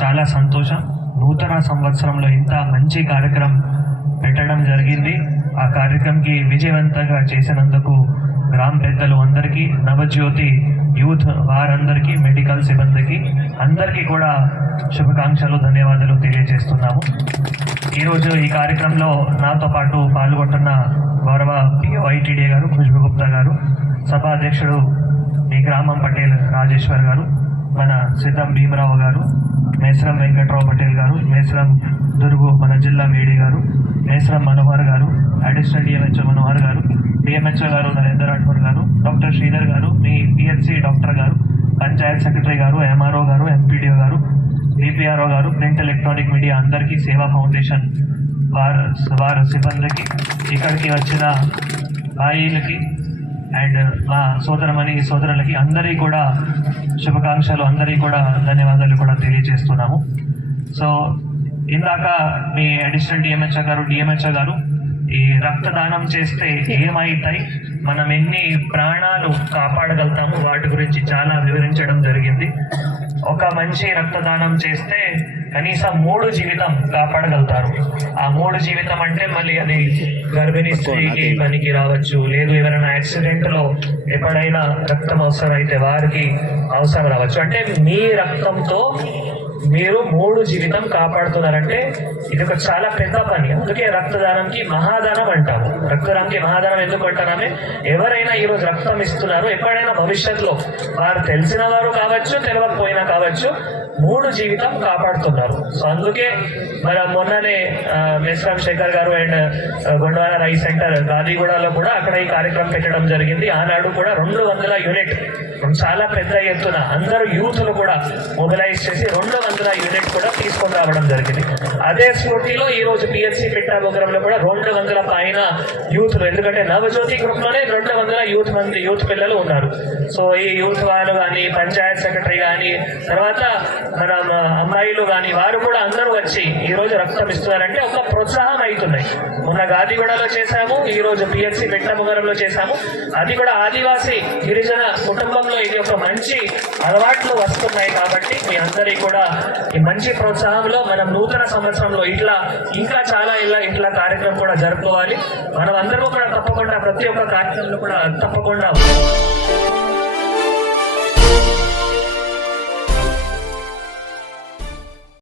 చాలా సంతోషం. నూతన సంవత్సరంలో ఇంత మంచి కార్యక్రమం పెట్టడం జరిగింది. ఆ కార్యక్రమంకి విజయవంతంగా చేసినందుకు గ్రామ పెద్దలు అందరికీ, నవజ్యోతి యూత్ వారందరికీ, మెడికల్ సిబ్బందికి అందరికీ కూడా శుభాకాంక్షలు, ధన్యవాదాలు తెలియజేస్తున్నాము. ఈరోజు ఈ కార్యక్రమంలో నాతో పాటు పాల్గొంటున్న గౌరవ పిఓఐటీడీ గారు ఖుష్బూ గుప్తా గారు, సభా అధ్యక్షుడు మీ గ్రామం పటేల్ రాజేశ్వర్ గారు, మన సిద్ధం భీమరావు గారు, మేసరం వెంకట్రావు పటేల్ గారు, మేసరం దుర్గు మన జిల్లా మేడి గారు, మేసరం మనోహర్ గారు, అడిషనల్ డిఎంహెచ్ఓ మనోహర్ గారు, డిఎంహెచ్ఓ గారు నరేందర్ రాఠోర్ గారు, డాక్టర్ శ్రీధర్ గారు, మీ పిహెచ్సి డాక్టర్ గారు, పంచాయత్ సెక్రటరీ గారు, ఎంఆర్ఓ గారు, ఎంపీడీఓ గారు, డిపిఆర్ఓ గారు, ప్రింట్ ఎలక్ట్రానిక్ మీడియా అందరికీ, సేవా ఫౌండేషన్ వారి సిబ్బందికి, ఇక్కడికి వచ్చిన భాయిలకి అండ్ మా సోదరులకి అందరికీ కూడా శుభాకాంక్షలు, అందరికీ కూడా ధన్యవాదాలు కూడా తెలియజేస్తున్నాము. సో ఇందాక మీ అడిషనల్ డిఎంహెచ్ఓ గారు ఈ రక్తదానం చేస్తే ఏమవుతాయి, మనం ఎన్ని ప్రాణాలు కాపాడగలుగుతాము వాటి గురించి చాలా వివరించడం జరిగింది. ఒక మంచి రక్తదానం చేస్తే కనీసం 3 జీవితం కాపాడగలుగుతారు. ఆ 3 జీవితం అంటే మళ్ళీ అది గర్భిణీ స్త్రీకి పనికి రావచ్చు, లేదు ఎవరైనా యాక్సిడెంట్ లో ఎప్పుడైనా రక్తం అవసరం అయితే వారికి అవసరం రావచ్చు. అంటే మీ రక్తంతో మీరు 3 జీవితం కాపాడుతున్నారంటే ఇది ఒక చాలా పెద్ద పని. అందుకే రక్తదానంకి మహాదానం అంటాము. రక్తదానంకి మహాదానం ఎందుకు అంటామే, ఎవరైనా ఈరోజు రక్తం ఇస్తున్నారు, ఎప్పుడైనా భవిష్యత్తులో వారు తెలిసిన వారు కావచ్చు, తెలియకపోయినా కావచ్చు, 3 జీవితం కాపాడుతున్నారు. సో అందుకే మన మొన్ననే మేస్రామ్ శేఖర్ గారు అండ్ గొండవాల రైస్ సెంటర్ గాదిగూడలో కూడా అక్కడ ఈ కార్యక్రమం పెట్టడం జరిగింది. ఆనాడు కూడా 200 యూనిట్ చాలా పెద్ద ఎత్తున అందరూ యూత్లు కూడా మొబిలైజ్ చేసి 200 యూనిట్ కూడా తీసుకొని రావడం జరిగింది. అదే స్ఫూర్తిలో ఈ రోజు పిహెచ్సి పెట్టా ప్రోగ్రాంలో కూడా 200 పైన యూత్లు, ఎందుకంటే నవజ్యోతి గ్రూప్ లోనే 200 యూత్ పిల్లలు ఉన్నారు. సో ఈ యూత్ వాళ్ళు కానీ, పంచాయత్ సెక్రటరీ కానీ, తర్వాత మన అమ్మాయిలు కానీ, వారు కూడా అందరూ వచ్చి ఈ రోజు రక్తం ఇస్తున్నారంటే ఒక ప్రోత్సాహం అవుతున్నాయి. మొన్న గాదిగూడలో చేశాము, ఈ రోజు పిహెచ్సి పెట్టమగరంలో చేశాము. అది కూడా ఆదివాసీ గిరిజన కుటుంబంలో ఇది ఒక మంచి అలవాట్లు వస్తున్నాయి. కాబట్టి మీ అందరికీ కూడా ఈ మంచి ప్రోత్సాహంలో మనం నూతన సంవత్సరంలో ఇంకా చాలా ఇట్లా కార్యక్రమం కూడా జరుపుకోవాలి. మనం అందరూ కూడా తప్పకుండా ప్రతి ఒక్క కార్యక్రమంలో కూడా తప్పకుండా